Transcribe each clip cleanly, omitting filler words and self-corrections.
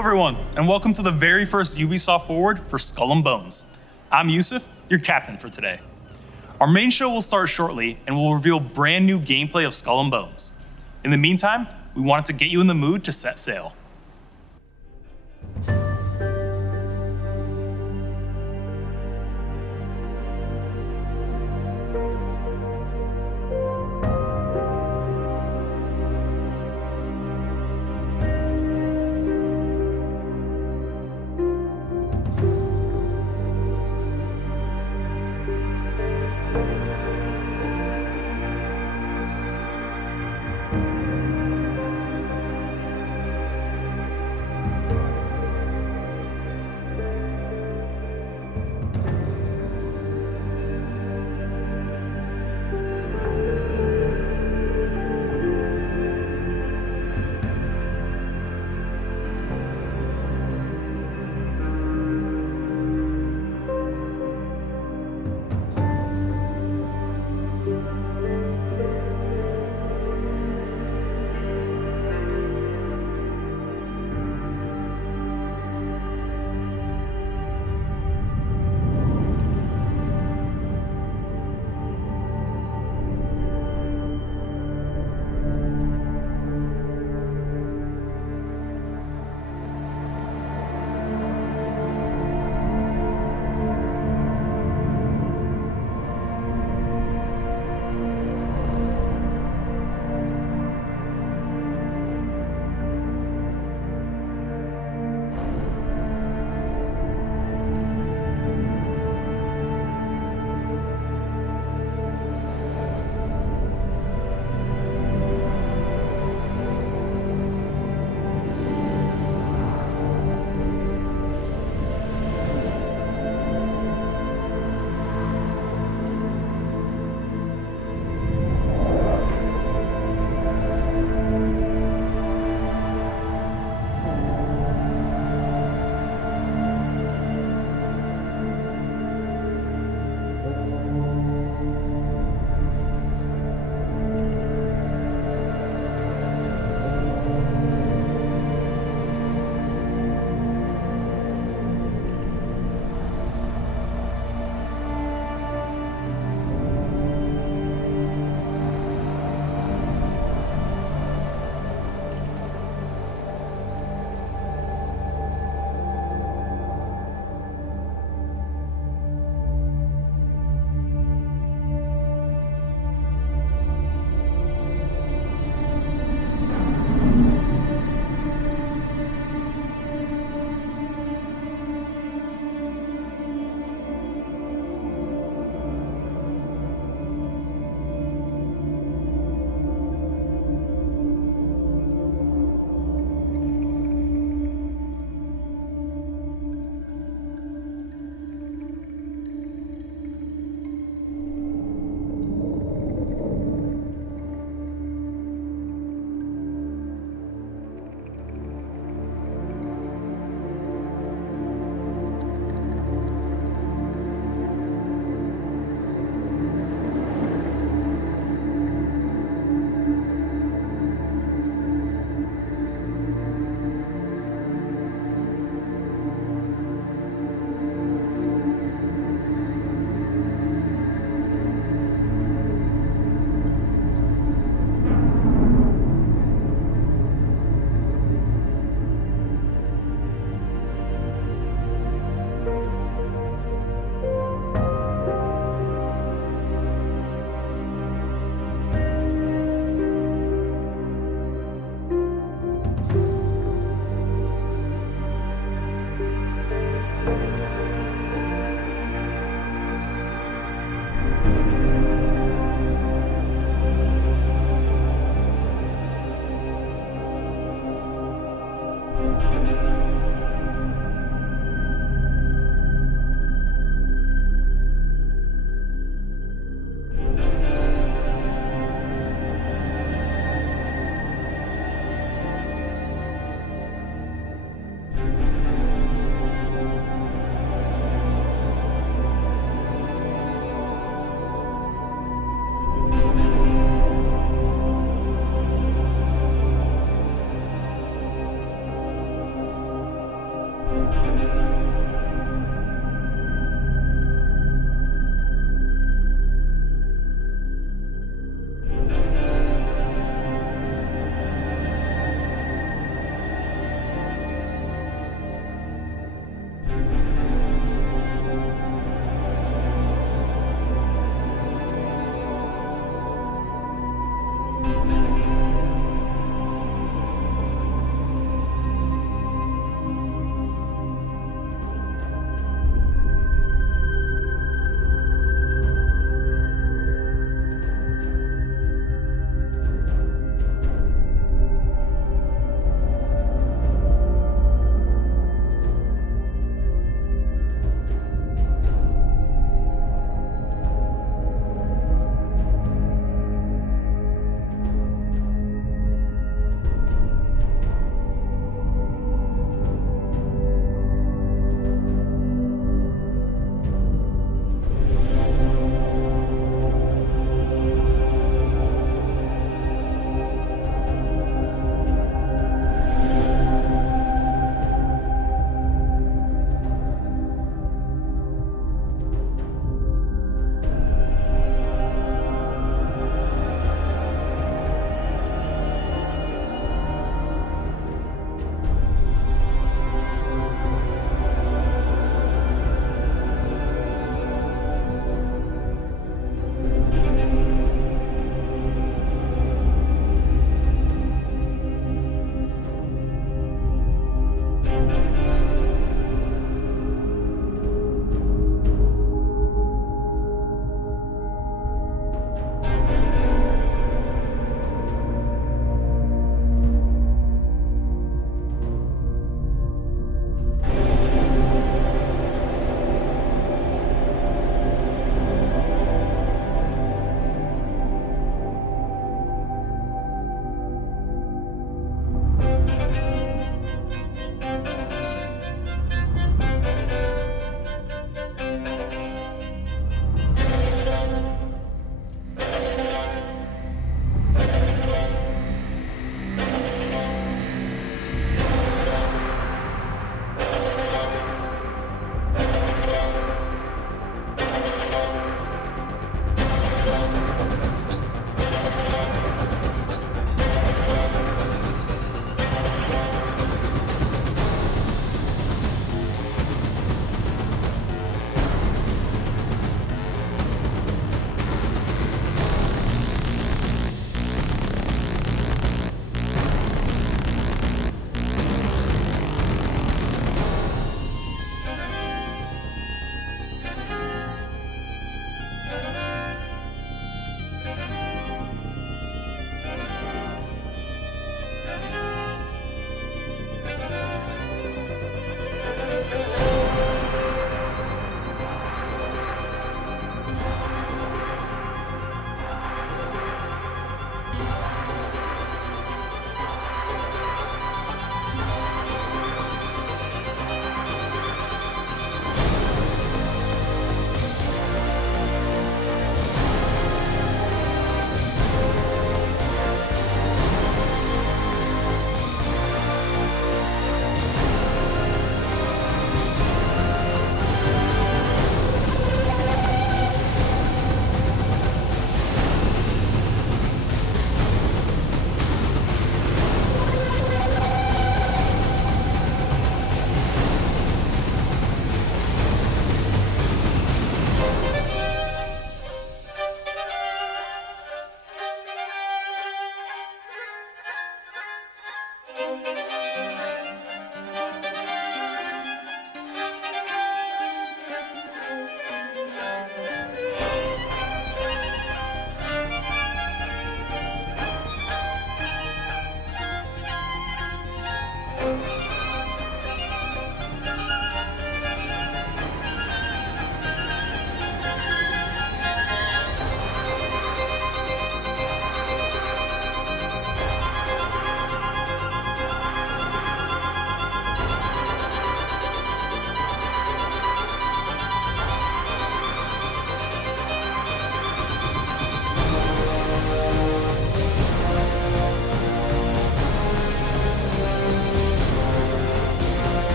everyone, and welcome to the very first Ubisoft Forward for Skull and Bones. I'm Yusuf, your captain for today. Our main show will start shortly and will reveal brand new gameplay of Skull and Bones. In the meantime, we wanted to get you in the mood to set sail.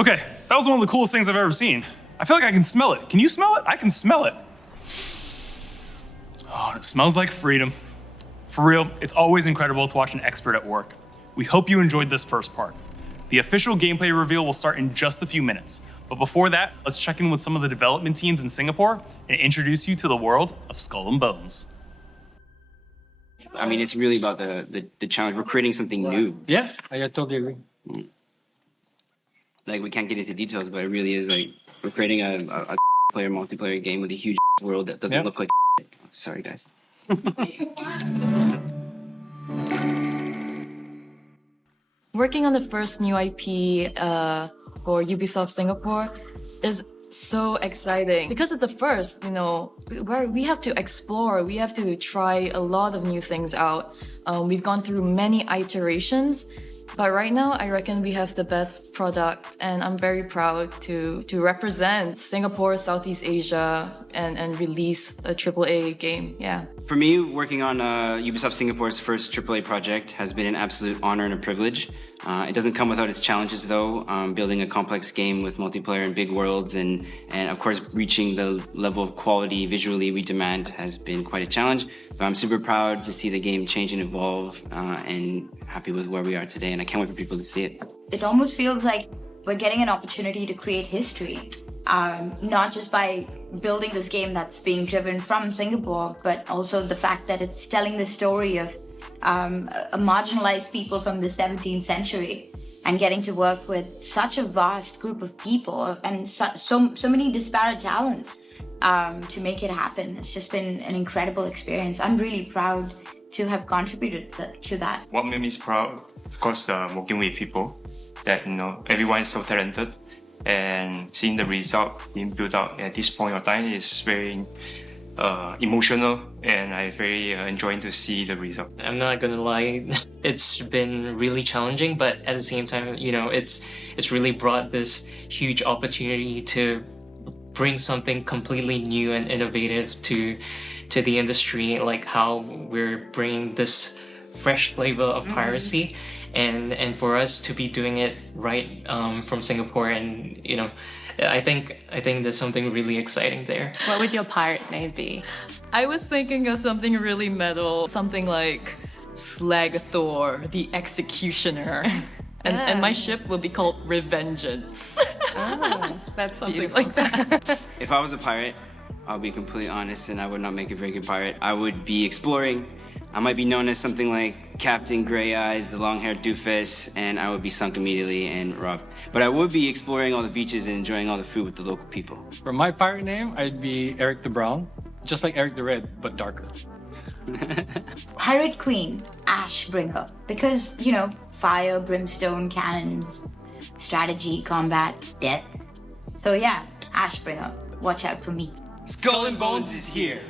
Okay, that was one of the coolest things I've ever seen. I feel like I can smell it. Can you smell it? I can smell it. Oh, it smells like freedom. For real, it's always incredible to watch an expert at work. We hope you enjoyed this first part. The official gameplay reveal will start in just a few minutes. But before that, let's check in with some of the development teams in Singapore and introduce you to the world of Skull and Bones. I mean, it's really about the challenge. We're creating something new. Yeah, I totally agree. Like, we can't get into details, but it really is like we're creating a player multiplayer game with a huge world that doesn't look like. Sorry, guys. Working on the first new IP for Ubisoft Singapore is so exciting because it's the first, where we have to explore, we have to try a lot of new things out. We've gone through many iterations, but right now I reckon we have the best product, and I'm very proud to represent Singapore, Southeast Asia, and release a AAA game. Yeah. For me, working on Ubisoft Singapore's first AAA project has been an absolute honor and a privilege. It doesn't come without its challenges, though. Building a complex game with multiplayer and big worlds, and of course, reaching the level of quality visually we demand has been quite a challenge. But I'm super proud to see the game change and evolve, and happy with where we are today. And I can't wait for people to see it. It almost feels like we're getting an opportunity to create history. Not just by building this game that's being driven from Singapore, but also the fact that it's telling the story of a marginalized people from the 17th century and getting to work with such a vast group of people and so many disparate talents to make it happen. It's just been an incredible experience. I'm really proud to have contributed to that. What made me proud, of course, working with people that, everyone is so talented. And seeing the result being built out at this point of time is very emotional, and I very enjoying to see the result. I'm not gonna lie, it's been really challenging, but at the same time, it's really brought this huge opportunity to bring something completely new and innovative to the industry, like how we're bringing this fresh flavor of piracy. And for us to be doing it right from Singapore, and I think there's something really exciting there. What would your pirate name be? I was thinking of something really metal, something like Slag Thor, the Executioner. And my ship will be called Revengeance. Oh, that's something beautiful. like that. If I was a pirate, I'll be completely honest, and I would not make a very good pirate. I would be exploring. I might be known as something like Captain Grey Eyes, the long-haired doofus, and I would be sunk immediately and robbed. But I would be exploring all the beaches and enjoying all the food with the local people. For my pirate name, I'd be Eric the Brown, just like Eric the Red, but darker. Pirate Queen, Ashbringer, because, fire, brimstone, cannons, strategy, combat, death. So yeah, Ashbringer, watch out for me. Skull and Bones is here!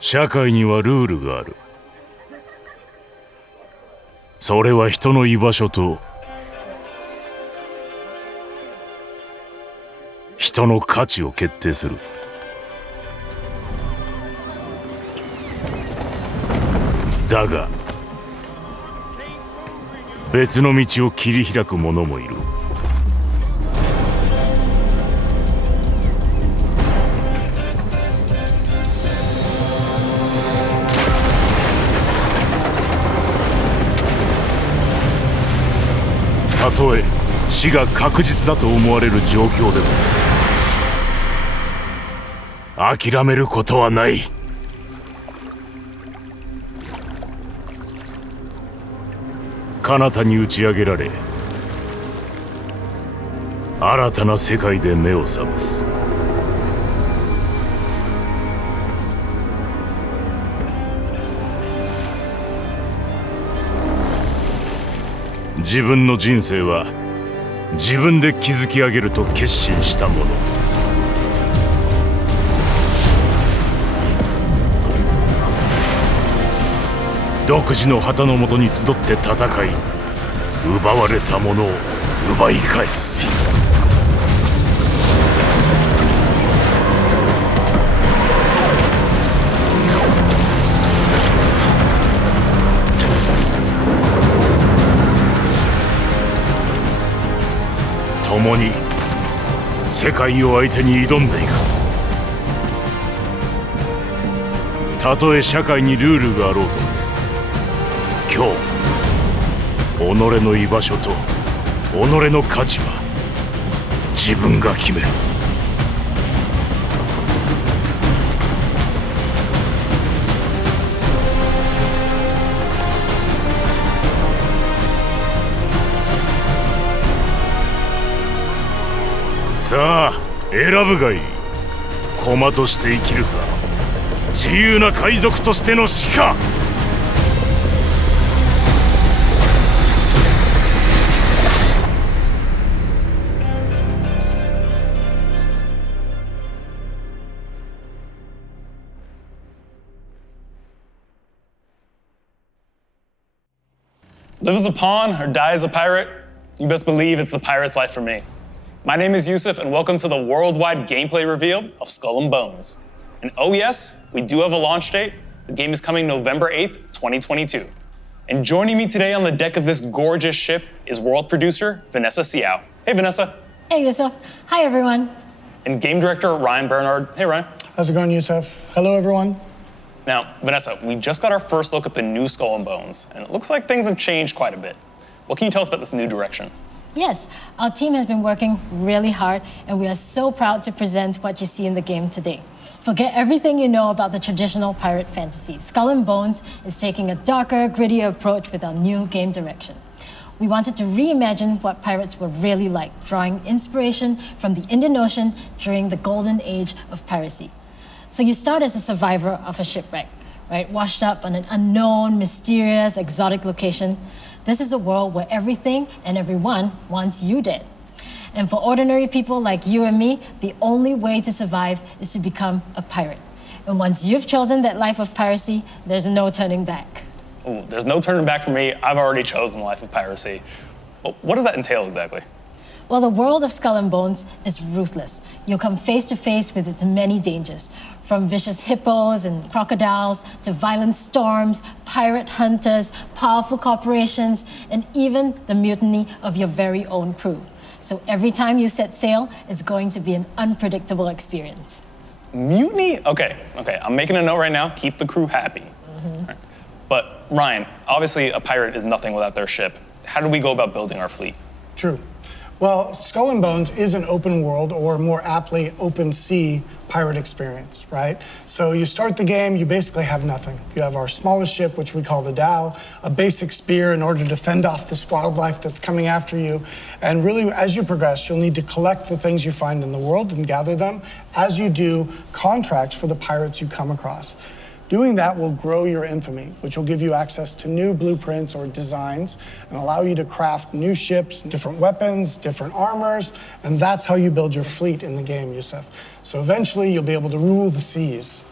社会にはルールがある。それは人の居場所と人の価値を決定する。だが別の道を切り開く者もいる。たとえ死が確実だと思われる状況でも諦めることはない。彼方に打ち上げられ新たな世界で目を覚ます。自分の人生は自分で築き上げると決心したもの。独自の旗の下に集って戦い、奪われたものを奪い返す。共に世界を相手に挑んでいく。たとえ社会にルールがあろうと、今日己の居場所と己の価値は自分が決める。さあ選ぶがいい。駒として生きるか、自由な海賊としての死か。Live as a pawn or die as a pirate? You best believe it's the pirate's life for me. My name is Yusuf, and welcome to the worldwide gameplay reveal of Skull and Bones. And oh yes, we do have a launch date. The game is coming November 8th, 2022. And joining me today on the deck of this gorgeous ship is world producer Vanessa Siao. Hey Vanessa. Hey Yusuf. Hi everyone. And game director Ryan Bernard. Hey Ryan. How's it going, Yusuf? Hello everyone. Now, Vanessa, we just got our first look at the new Skull and Bones, and it looks like things have changed quite a bit. What can you tell us about this new direction? Yes, our team has been working really hard, and we are so proud to present what you see in the game today. Forget everything you know about the traditional pirate fantasy. Skull and Bones is taking a darker, grittier approach with our new game direction. We wanted to reimagine what pirates were really like, drawing inspiration from the Indian Ocean during the golden age of piracy. So you start as a survivor of a shipwreck, right? Washed up on an unknown, mysterious, exotic location. This is a world where everything and everyone wants you dead. And for ordinary people like you and me, the only way to survive is to become a pirate. And once you've chosen that life of piracy, there's no turning back. Ooh, there's no turning back for me. I've already chosen the life of piracy. Well, what does that entail exactly? Well, the world of Skull and Bones is ruthless. You'll come face to face with its many dangers, from vicious hippos and crocodiles to violent storms, pirate hunters, powerful corporations, and even the mutiny of your very own crew. So every time you set sail, it's going to be an unpredictable experience. Mutiny? Okay, I'm making a note right now. Keep the crew happy. Right. But Ryan, obviously a pirate is nothing without their ship. How do we go about building our fleet? True. Well, Skull and Bones is an open world, or more aptly, open sea pirate experience, right? So you start the game, you basically have nothing. You have our smallest ship, which we call the Dhow, a basic spear in order to fend off this wildlife that's coming after you. And really, as you progress, you'll need to collect the things you find in the world and gather them. As you do, contracts for the pirates you come across. Doing that will grow your infamy, which will give you access to new blueprints or designs and allow you to craft new ships, different weapons, different armors, and that's how you build your fleet in the game, Yusuf. So eventually you'll be able to rule the seas.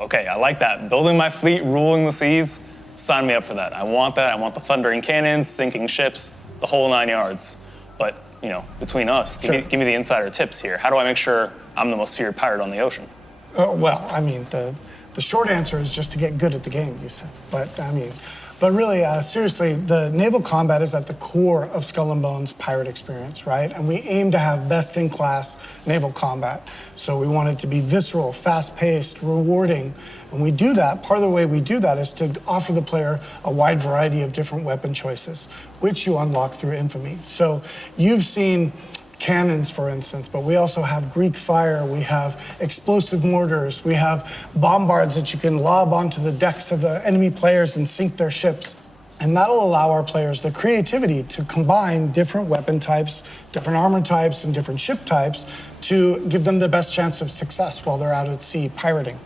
Okay, I like that. Building my fleet, ruling the seas. Sign me up for that. I want that. I want the thundering cannons, sinking ships, the whole 9 yards. But, you know, between us, give me the insider tips here. How do I make sure I'm the most feared pirate on the ocean? Well, I mean, the short answer is just to get good at the game, Yusuf. But really, seriously, the naval combat is at the core of Skull and Bones' pirate experience, right? And we aim to have best-in-class naval combat. So we want it to be visceral, fast-paced, rewarding. And we do that, part of the way we do that is to offer the player a wide variety of different weapon choices, which you unlock through infamy. So you've seen cannons, for instance, but we also have Greek fire, we have explosive mortars, we have bombards that you can lob onto the decks of the enemy players and sink their ships. And that'll allow our players the creativity to combine different weapon types, different armor types, and different ship types to give them the best chance of success while they're out at sea pirating.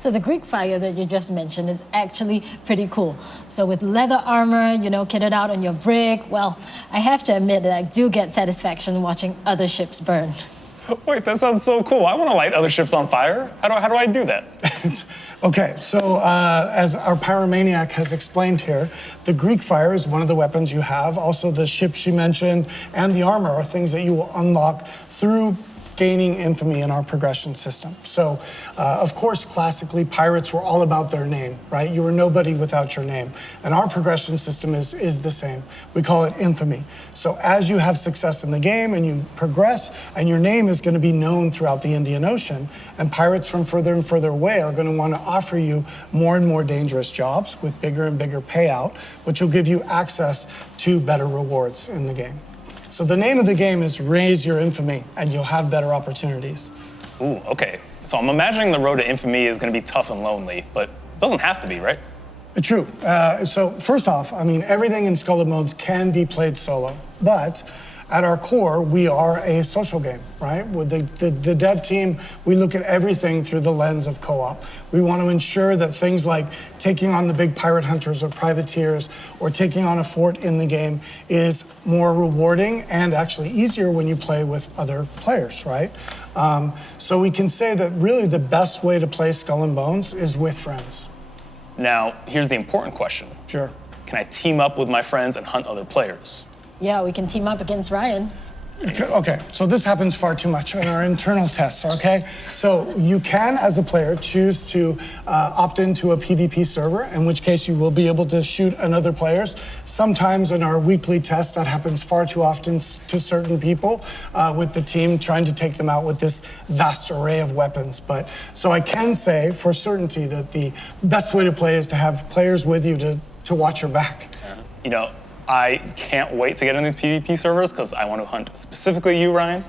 So the Greek fire that you just mentioned is actually pretty cool. So with leather armor, kitted out on your brig, well, I have to admit that I do get satisfaction watching other ships burn. Wait, that sounds so cool. I want to light other ships on fire. How do I do that? Okay, so as our pyromaniac has explained here, the Greek fire is one of the weapons you have. Also, the ships she mentioned and the armor are things that you will unlock through gaining infamy in our progression system. So, of course, classically, pirates were all about their name, right? You were nobody without your name. And our progression system is the same. We call it infamy. So as you have success in the game and you progress, and your name is going to be known throughout the Indian Ocean, and pirates from further and further away are going to want to offer you more and more dangerous jobs with bigger and bigger payout, which will give you access to better rewards in the game. So the name of the game is Raise Your Infamy, and you'll have better opportunities. Ooh, okay. So I'm imagining the road to infamy is going to be tough and lonely, but it doesn't have to be, right? True. So first off, everything in Skull and Bones can be played solo, but at our core, we are a social game, right? With the dev team, we look at everything through the lens of co-op. We want to ensure that things like taking on the big pirate hunters or privateers or taking on a fort in the game is more rewarding and actually easier when you play with other players, right? So we can say that really the best way to play Skull and Bones is with friends. Now, here's the important question. Sure. Can I team up with my friends and hunt other players? Yeah, we can team up against Ryan. Okay, so this happens far too much in our internal tests, okay? So you can, as a player, choose to opt into a PvP server, in which case you will be able to shoot another players. Sometimes in our weekly tests, that happens far too often to certain people with the team trying to take them out with this vast array of weapons. But so I can say for certainty that the best way to play is to have players with you to watch your back. I can't wait to get in these PvP servers because I want to hunt specifically you, Ryan.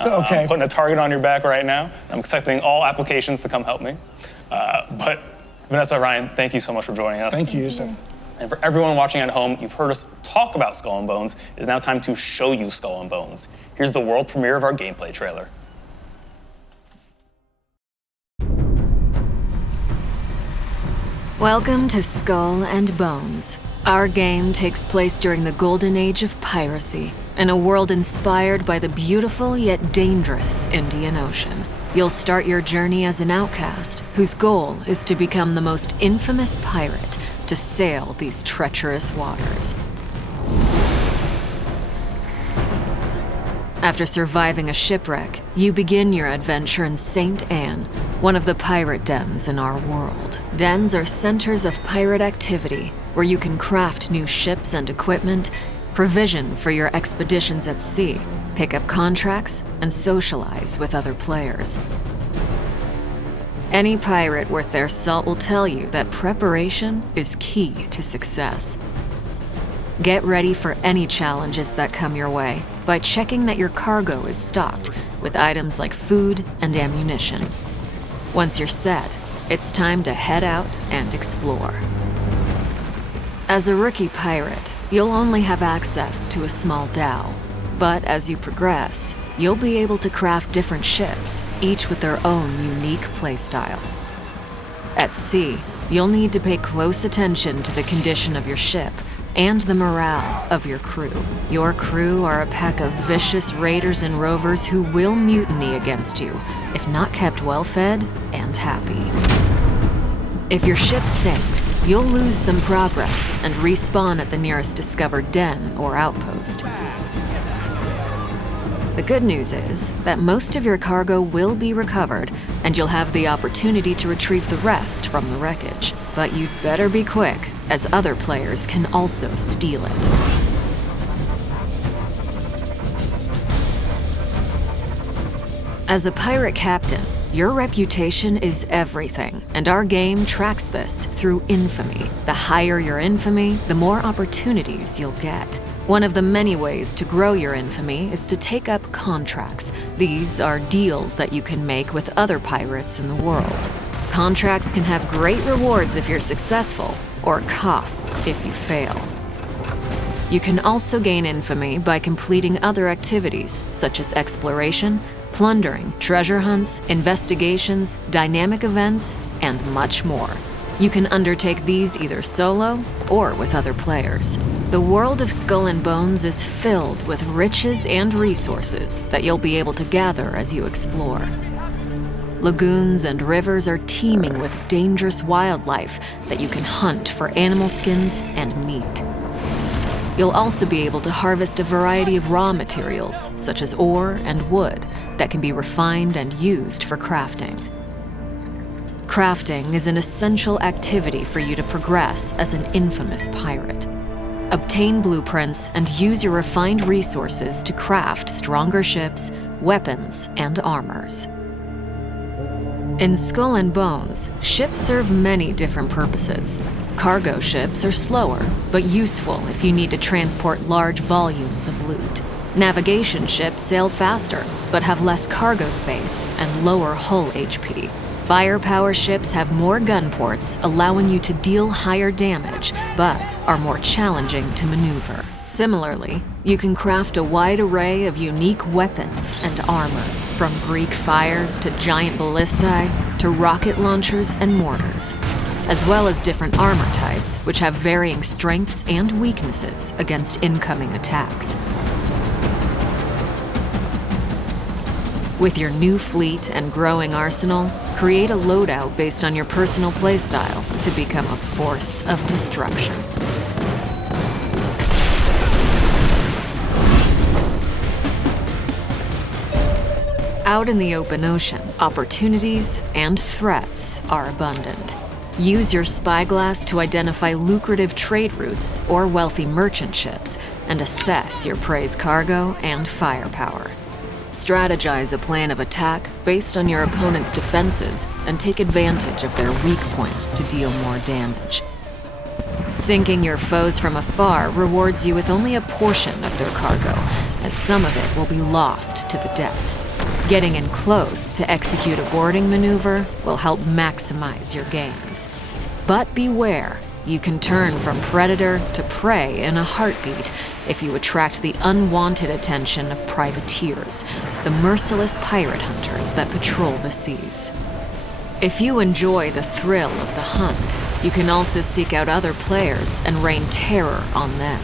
Okay. I'm putting a target on your back right now. I'm accepting all applications to come help me. But Vanessa, Ryan, thank you so much for joining us. Thank you, Yusuf. And for everyone watching at home, you've heard us talk about Skull and Bones. It is now time to show you Skull and Bones. Here's the world premiere of our gameplay trailer. Welcome to Skull and Bones. Our game takes place during the golden age of piracy, in a world inspired by the beautiful yet dangerous Indian Ocean. You'll start your journey as an outcast, whose goal is to become the most infamous pirate to sail these treacherous waters. After surviving a shipwreck, you begin your adventure in St. Anne, one of the pirate dens in our world. Dens are centers of pirate activity, where you can craft new ships and equipment, provision for your expeditions at sea, pick up contracts, and socialize with other players. Any pirate worth their salt will tell you that preparation is key to success. Get ready for any challenges that come your way by checking that your cargo is stocked with items like food and ammunition. Once you're set, it's time to head out and explore. As a rookie pirate, you'll only have access to a small dhow, but as you progress, you'll be able to craft different ships, each with their own unique playstyle. At sea, you'll need to pay close attention to the condition of your ship and the morale of your crew. Your crew are a pack of vicious raiders and rovers who will mutiny against you if not kept well-fed and happy. If your ship sinks, you'll lose some progress and respawn at the nearest discovered den or outpost. The good news is that most of your cargo will be recovered, and you'll have the opportunity to retrieve the rest from the wreckage. But you'd better be quick, as other players can also steal it. As a pirate captain, your reputation is everything, and our game tracks this through infamy. The higher your infamy, the more opportunities you'll get. One of the many ways to grow your infamy is to take up contracts. These are deals that you can make with other pirates in the world. Contracts can have great rewards if you're successful, or costs if you fail. You can also gain infamy by completing other activities, such as exploration, plundering, treasure hunts, investigations, dynamic events, and much more. You can undertake these either solo or with other players. The world of Skull and Bones is filled with riches and resources that you'll be able to gather as you explore. Lagoons and rivers are teeming with dangerous wildlife that you can hunt for animal skins and meat. You'll also be able to harvest a variety of raw materials, such as ore and wood, that can be refined and used for crafting. Crafting is an essential activity for you to progress as an infamous pirate. Obtain blueprints and use your refined resources to craft stronger ships, weapons, and armors. In Skull and Bones, ships serve many different purposes. Cargo ships are slower, but useful if you need to transport large volumes of loot. Navigation ships sail faster, but have less cargo space and lower hull HP. Firepower ships have more gun ports, allowing you to deal higher damage, but are more challenging to maneuver. Similarly, you can craft a wide array of unique weapons and armors, from Greek fires to giant ballistae to rocket launchers and mortars, as well as different armor types, which have varying strengths and weaknesses against incoming attacks. With your new fleet and growing arsenal, create a loadout based on your personal playstyle to become a force of destruction. Out in the open ocean, opportunities and threats are abundant. Use your spyglass to identify lucrative trade routes or wealthy merchant ships and assess your prey's cargo and firepower. Strategize a plan of attack based on your opponent's defenses and take advantage of their weak points to deal more damage. Sinking your foes from afar rewards you with only a portion of their cargo, as some of it will be lost to the depths. Getting in close to execute a boarding maneuver will help maximize your gains. But beware, you can turn from predator to prey in a heartbeat if you attract the unwanted attention of privateers, the merciless pirate hunters that patrol the seas. If you enjoy the thrill of the hunt, you can also seek out other players and rain terror on them.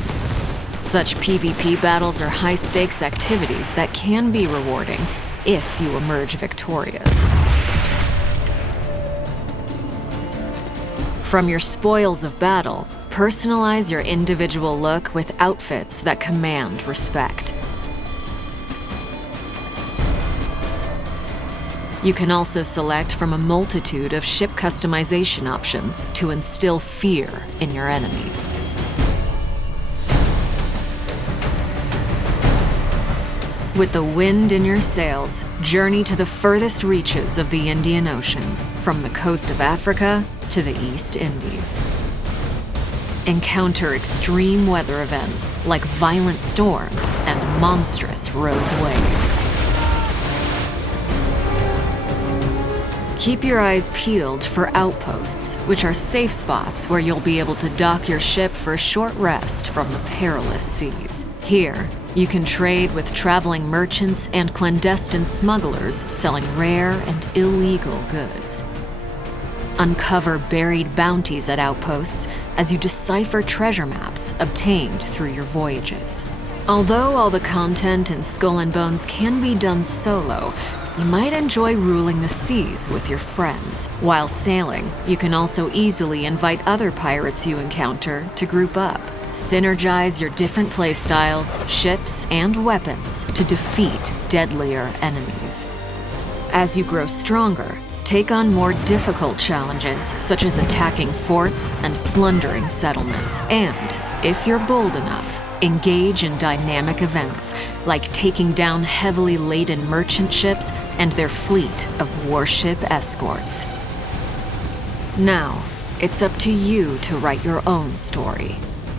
Such PvP battles are high-stakes activities that can be rewarding if you emerge victorious. From your spoils of battle, personalize your individual look with outfits that command respect. You can also select from a multitude of ship customization options to instill fear in your enemies. With the wind in your sails, journey to the furthest reaches of the Indian Ocean, from the coast of Africa to the East Indies. Encounter extreme weather events like violent storms and monstrous rogue waves. Keep your eyes peeled for outposts, which are safe spots where you'll be able to dock your ship for a short rest from the perilous seas. Here, you can trade with traveling merchants and clandestine smugglers selling rare and illegal goods. Uncover buried bounties at outposts as you decipher treasure maps obtained through your voyages. Although all the content in Skull and Bones can be done solo, you might enjoy ruling the seas with your friends. While sailing, you can also easily invite other pirates you encounter to group up. Synergize your different playstyles, ships, and weapons to defeat deadlier enemies. As you grow stronger, take on more difficult challenges, such as attacking forts and plundering settlements. And, if you're bold enough, engage in dynamic events, like taking down heavily laden merchant ships and their fleet of warship escorts. Now, it's up to you to write your own story.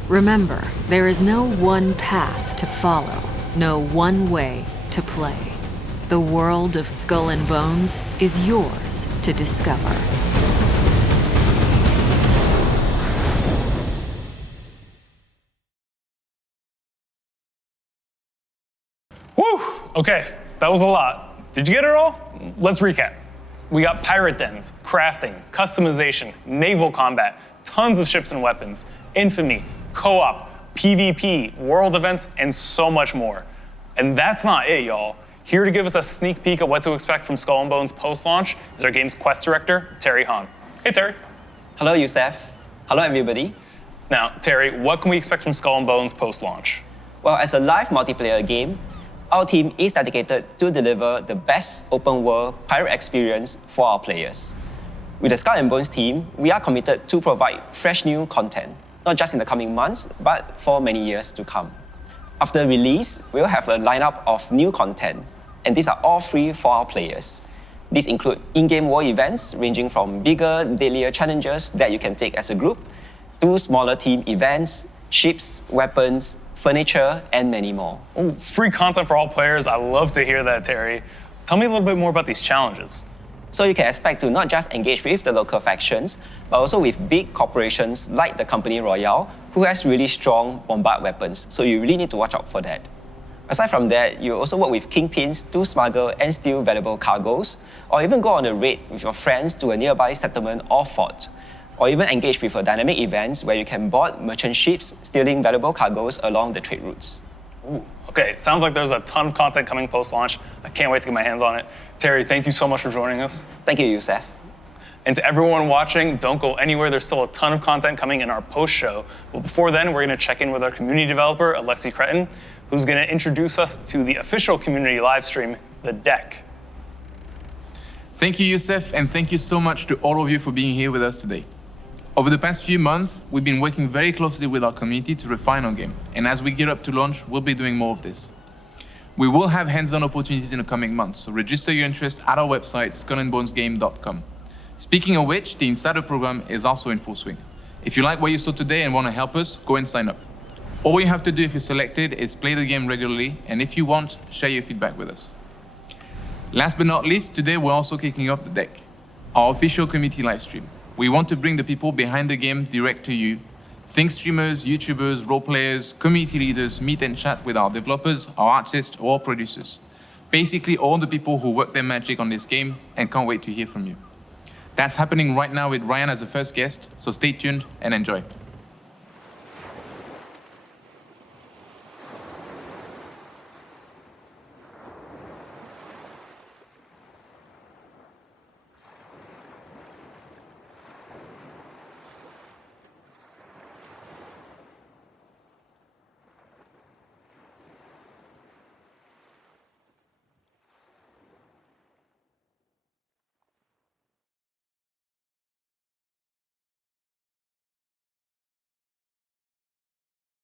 Remember, there is no one path to follow, no one way to play. The world of Skull and Bones is yours to discover. Whew! Okay, that was a lot. Did you get it all? Let's recap. We got pirate dens, crafting, customization, naval combat, tons of ships and weapons, infamy, co-op, PvP, world events, and so much more. And that's not it, y'all. Here to give us a sneak peek at what to expect from Skull and Bones post-launch is our game's quest director, Terry Han. Hey, Terry. Hello, Youssef. Hello, everybody. Now, Terry, what can we expect from Skull and Bones post-launch? Well, as a live multiplayer game, our team is dedicated to deliver the best open-world pirate experience for our players. With the Skull and Bones team, we are committed to provide fresh new content, not just in the coming months, but for many years to come. After release, we'll have a lineup of new content, and these are all free for our players. These include in-game world events ranging from bigger, deadlier challenges that you can take as a group, to smaller team events, ships, weapons, furniture, and many more. Oh, free content for all players. I love to hear that, Terry. Tell me a little bit more about these challenges. So you can expect to not just engage with the local factions, but also with big corporations like the company Royale, who has really strong bombard weapons, so you really need to watch out for that. Aside from that, you also work with kingpins to smuggle and steal valuable cargoes, or even go on a raid with your friends to a nearby settlement or fort, or even engage with dynamic events where you can board merchant ships stealing valuable cargoes along the trade routes. Ooh, okay, sounds like there's a ton of content coming post-launch. I can't wait to get my hands on it. Terry, thank you so much for joining us. Thank you, Youssef. And to everyone watching, don't go anywhere. There's still a ton of content coming in our post-show. But before then, we're going to check in with our community developer, Alexi Cretin, who's going to introduce us to the official community live stream, The Deck. Thank you, Youssef, and thank you so much to all of you for being here with us today. Over the past few months, we've been working very closely with our community to refine our game. And as we get up to launch, we'll be doing more of this. We will have hands-on opportunities in the coming months, so register your interest at our website, skullandbonesgame.com. Speaking of which, the Insider program is also in full swing. If you like what you saw today and want to help us, go and sign up. All you have to do if you're selected is play the game regularly, and if you want, share your feedback with us. Last but not least, today we're also kicking off The Deck, our official community live stream. We want to bring the people behind the game direct to you. Think streamers, YouTubers, role players, community leaders meet and chat with our developers, our artists, or producers. Basically all the people who work their magic on this game and can't wait to hear from you. That's happening right now with Ryan as the first guest, so stay tuned and enjoy.